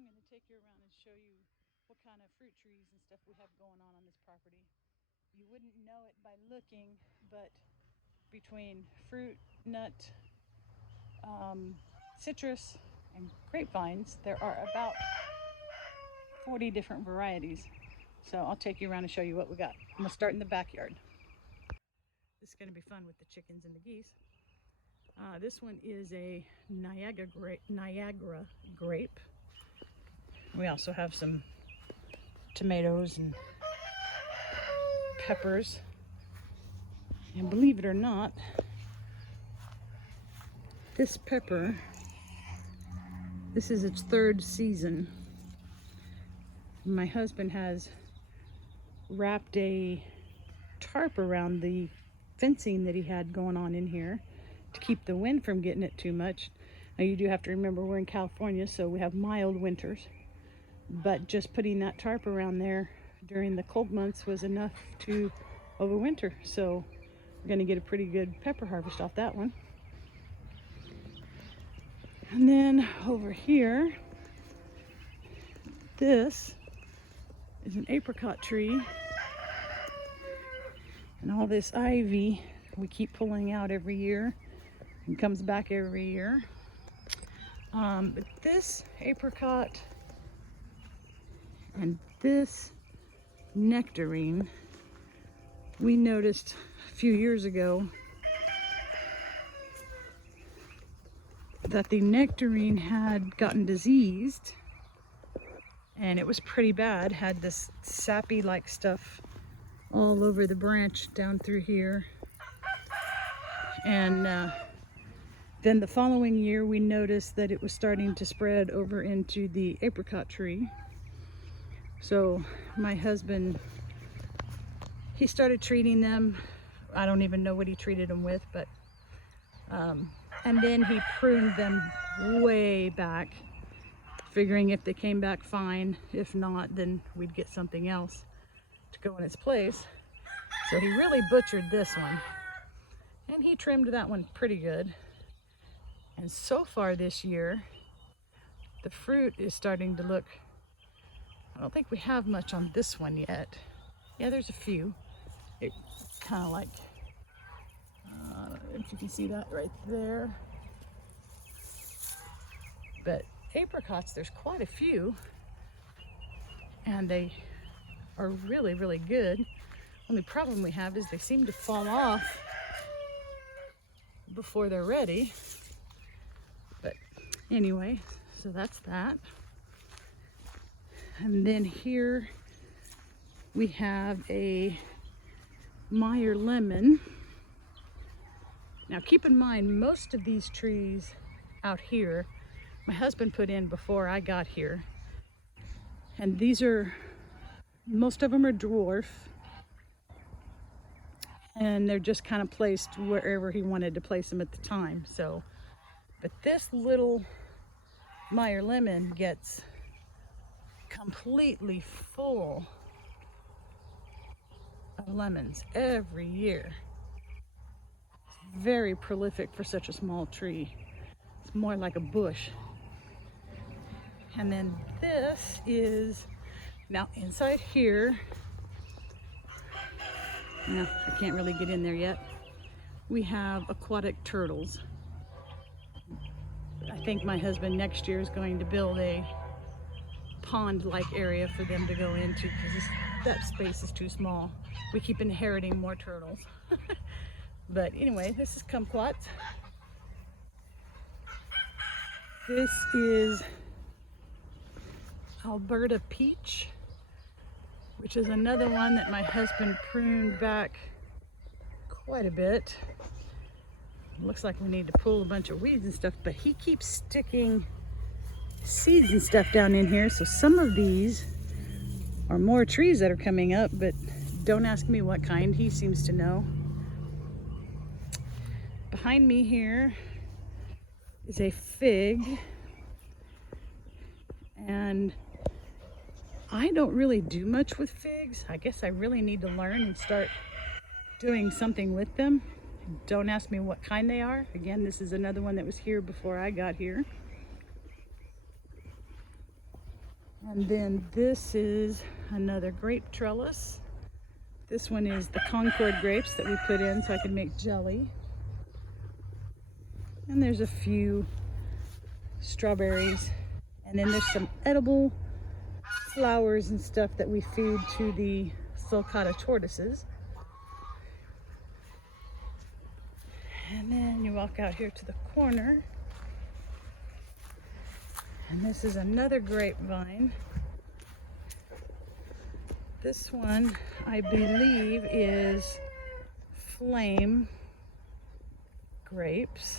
I'm going to take you around and show you what kind of fruit trees and stuff we have going on this property. You wouldn't know it by looking, but between fruit, nut, citrus, and grapevines, there are about 40 different varieties. So I'll take you around and show you what we got. I'm going to start in the backyard. This is going to be fun with the chickens and the geese. This one is a Niagara Grape. We also have some tomatoes and peppers. And believe it or not, this pepper, this is its third season. My husband has wrapped a tarp around the fencing that he had going on in here to keep the wind from getting it too much. Now you do have to remember we're in California, so we have mild winters. But just putting that tarp around there during the cold months was enough to overwinter. So we're going to get a pretty good pepper harvest off that one. And then over here, this is an apricot tree. And all this ivy we keep pulling out every year and comes back every year. But this apricot and this nectarine, we noticed a few years ago that the nectarine had gotten diseased, and it was pretty bad. Had this sappy like stuff all over the branch down through here. And then the following year we noticed that it was starting to spread over into the apricot tree. So my husband, he started treating them. I don't even know what he treated them with, but and then he pruned them way back, figuring if they came back fine. If not, then we'd get something else to go in its place. So he really butchered this one, and he trimmed that one pretty good. And so far this year, the fruit is starting to look, I don't think we have much on this one yet. Yeah, there's a few. It kind of like, I don't know if you can see that right there. But apricots, there's quite a few, and they are really, really good. Only problem we have is they seem to fall off before they're ready. But anyway, so that's that. And then here we have a Meyer Lemon. Now keep in mind, most of these trees out here, my husband put in before I got here. And these are, most of them are dwarf. And they're just kind of placed wherever he wanted to place them at the time. So, but this little Meyer Lemon gets completely full of lemons every year. It's very prolific for such a small tree. It's more like a bush. And then this is, now inside here, no, I can't really get in there yet. We have aquatic turtles. I think my husband next year is going to build a pond-like area for them to go into because that space is too small. We keep inheriting more turtles. But anyway, this is kumquat. This is Alberta Peach, which is another one that my husband pruned back quite a bit. It looks like we need to pull a bunch of weeds and stuff, but he keeps sticking seeds and stuff down in here. So some of these are more trees that are coming up, but don't ask me what kind. He seems to know. Behind me here is a fig, and I don't really do much with figs. I guess I really need to learn and start doing something with them. Don't ask me what kind they are. Again, this is another one that was here before I got here. And then this is another grape trellis. This one is the Concord grapes that we put in so I can make jelly. And there's a few strawberries. And then there's some edible flowers and stuff that we feed to the sulcata tortoises. And then you walk out here to the corner. And this is another grapevine. This one, I believe, is flame grapes.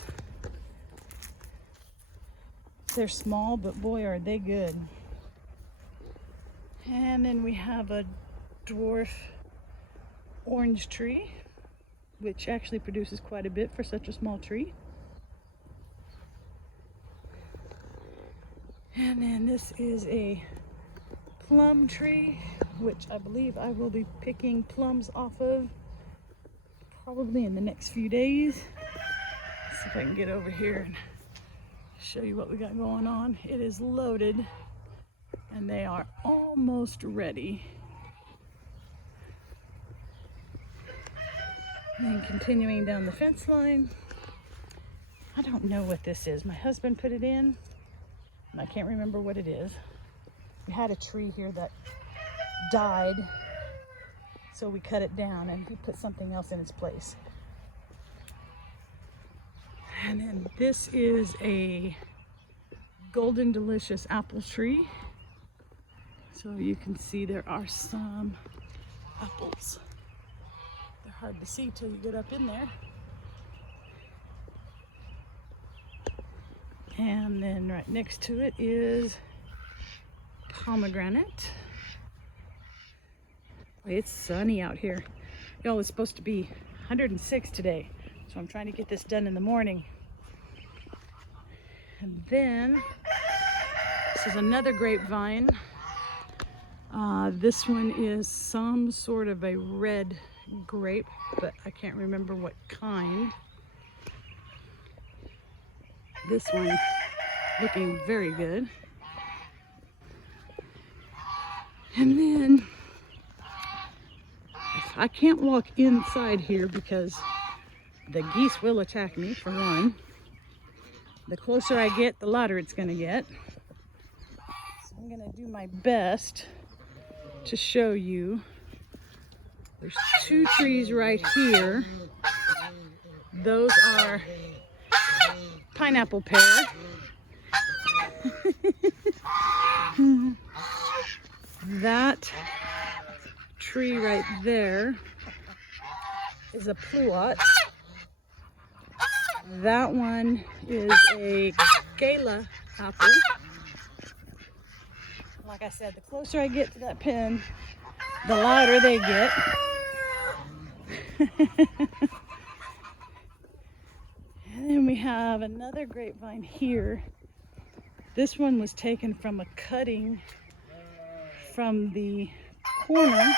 They're small, but boy, are they good. And then we have a dwarf orange tree, which actually produces quite a bit for such a small tree. And then this is a plum tree, which I believe I will be picking plums off of probably in the next few days. See if I can get over here and show you what we got going on. It is loaded and they are almost ready. And then continuing down the fence line, I don't know what this is. My husband put it in and I can't remember what it is. We had a tree here that died, so we cut it down and he put something else in its place. And then this is a golden delicious apple tree. So you can see there are some apples. They're hard to see till you get up in there. And then right next to it is pomegranate. It's sunny out here. Y'all, it's supposed to be 106 today. So I'm trying to get this done in the morning. And then this is another grapevine. This one is some sort of a red grape, but I can't remember what kind. This one looking very good. And then I can't walk inside here because the geese will attack me, for one. The closer I get, the louder it's going to get. So I'm going to do my best to show you. There's two trees right here. Those are pineapple pear. That tree right there is a pluot. That one is a gala apple. Like I said, the closer I get to that pin, the louder they get. And then we have another grapevine here. This one was taken from a cutting from the corner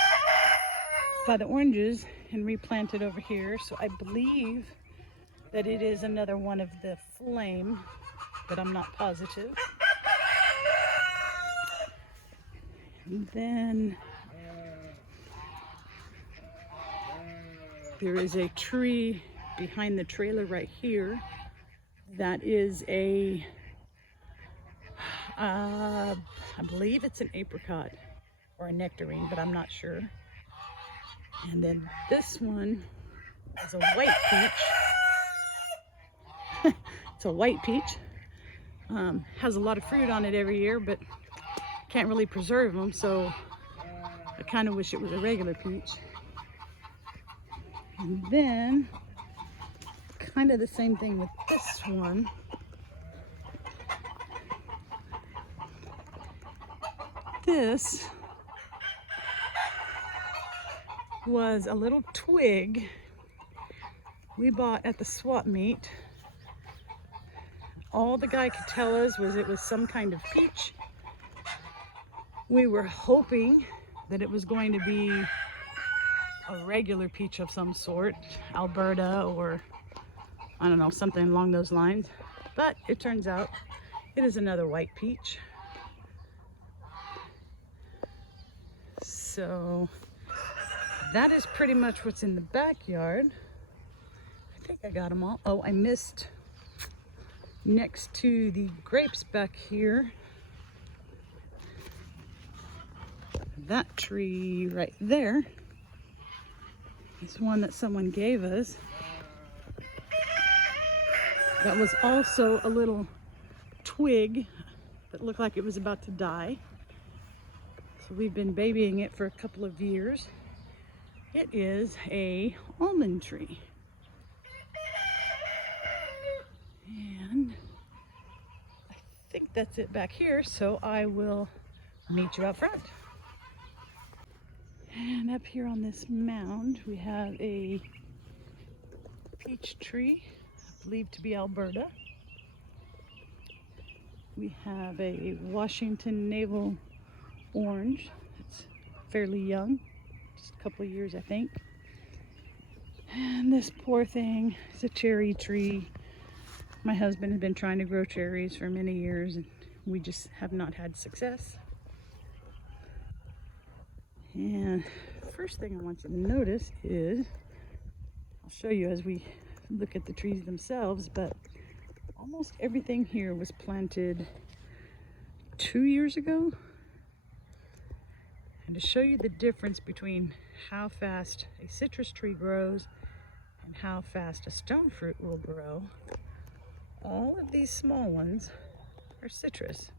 by the oranges and replanted over here. So I believe that it is another one of the flame, but I'm not positive. And then there is a tree behind the trailer right here that is a I believe it's an apricot or a nectarine, but I'm not sure. And then this one is a white peach. It's a white peach. Has a lot of fruit on it every year, but can't really preserve them, so I kind of wish it was a regular peach. And then kind of the same thing with this one. This was a little twig we bought at the swap meet. All the guy could tell us was it was some kind of peach. We were hoping that it was going to be a regular peach of some sort, Alberta or I don't know, something along those lines. But it turns out it is another white peach. So that is pretty much what's in the backyard. I think I got them all. Oh, I missed next to the grapes back here. That tree right there is one that someone gave us. That was also a little twig that looked like it was about to die. So we've been babying it for a couple of years. It is a almond tree. And I think that's it back here, so I will meet you out front. And up here on this mound, we have a peach tree, believed to be Alberta. We have a Washington navel orange. It's fairly young, just a couple of years, I think. And this poor thing is a cherry tree. My husband has been trying to grow cherries for many years, and we just have not had success. And first thing I want you to notice is, I'll show you as we look at the trees themselves, but almost everything here was planted 2 years ago. And to show you the difference between how fast a citrus tree grows and how fast a stone fruit will grow, all of these small ones are citrus,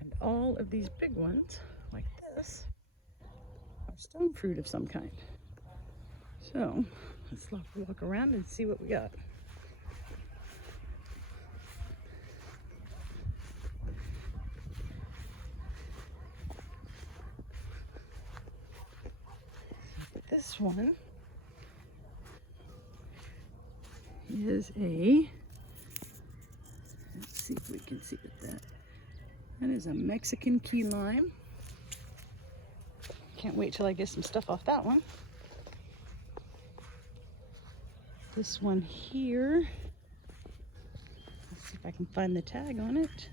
and all of these big ones, like this, are stone fruit of some kind. So let's walk around and see what we got. This one is a, let's see if we can see that. That is a Mexican key lime. Can't wait till I get some stuff off that one. This one here, let's see if I can find the tag on it.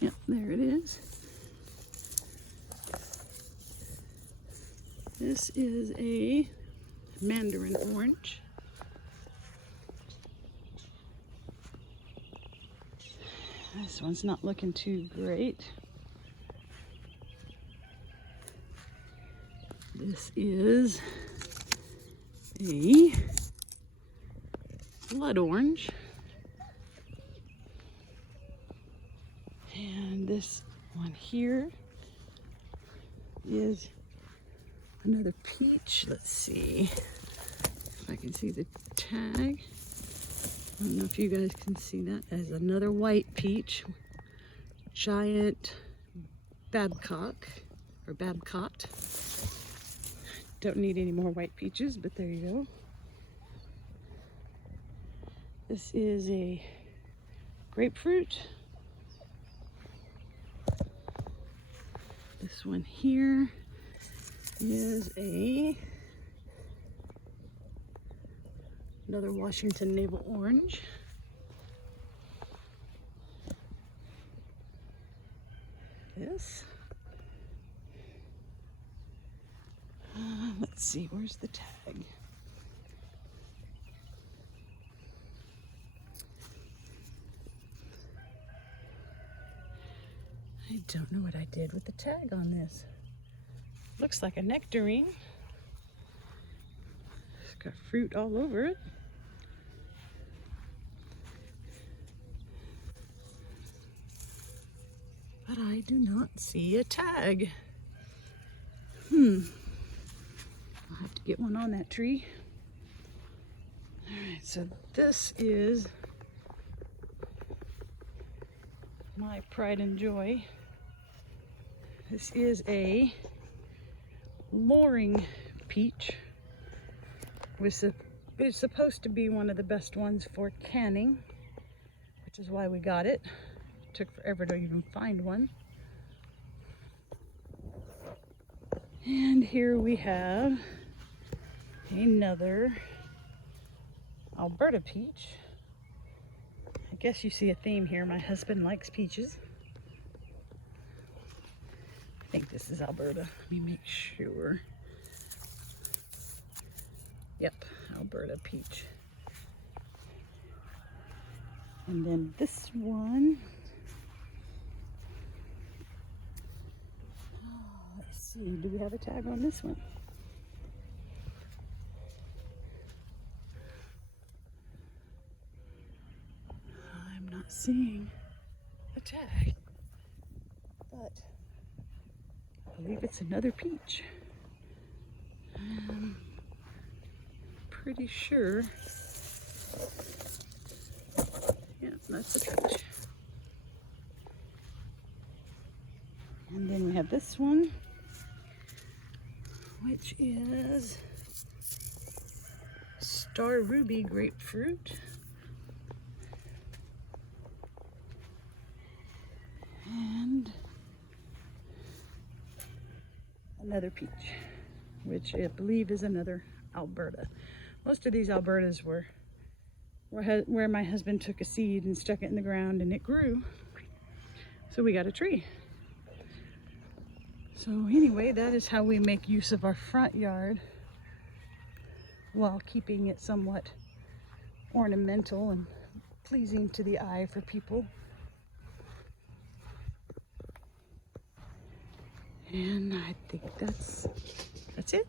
Yep, there it is. This is a Mandarin Orange. This one's not looking too great. This is a blood orange. And this one here is another peach. Let's see if I can see the tag. I don't know if you guys can see that. As another white peach, giant Babcock or Babcott. Don't need any more white peaches, but there you go. This is a grapefruit. This one here is another Washington navel orange. This. Let's see, where's the tag? I don't know what I did with the tag on this. Looks like a nectarine. It's got fruit all over it. But I do not see a tag. I'll have to get one on that tree. Alright, so this is my pride and joy. This is a Loring peach. It's supposed to be one of the best ones for canning, which is why we got it. It took forever to even find one. And here we have another Alberta peach. I guess you see a theme here. My husband likes peaches. think this is Alberta. Let me make sure. Yep, Alberta Peach. And then this one. Let's see, do we have a tag on this one? I'm not seeing a tag, but I believe it's another peach. Pretty sure. Yeah, that's a peach. And then we have this one, which is Star Ruby Grapefruit. And another peach, which I believe is another Alberta. Most of these Albertas were where my husband took a seed and stuck it in the ground and it grew. So we got a tree. So anyway, that is how we make use of our front yard while keeping it somewhat ornamental and pleasing to the eye for people. And I think that's it.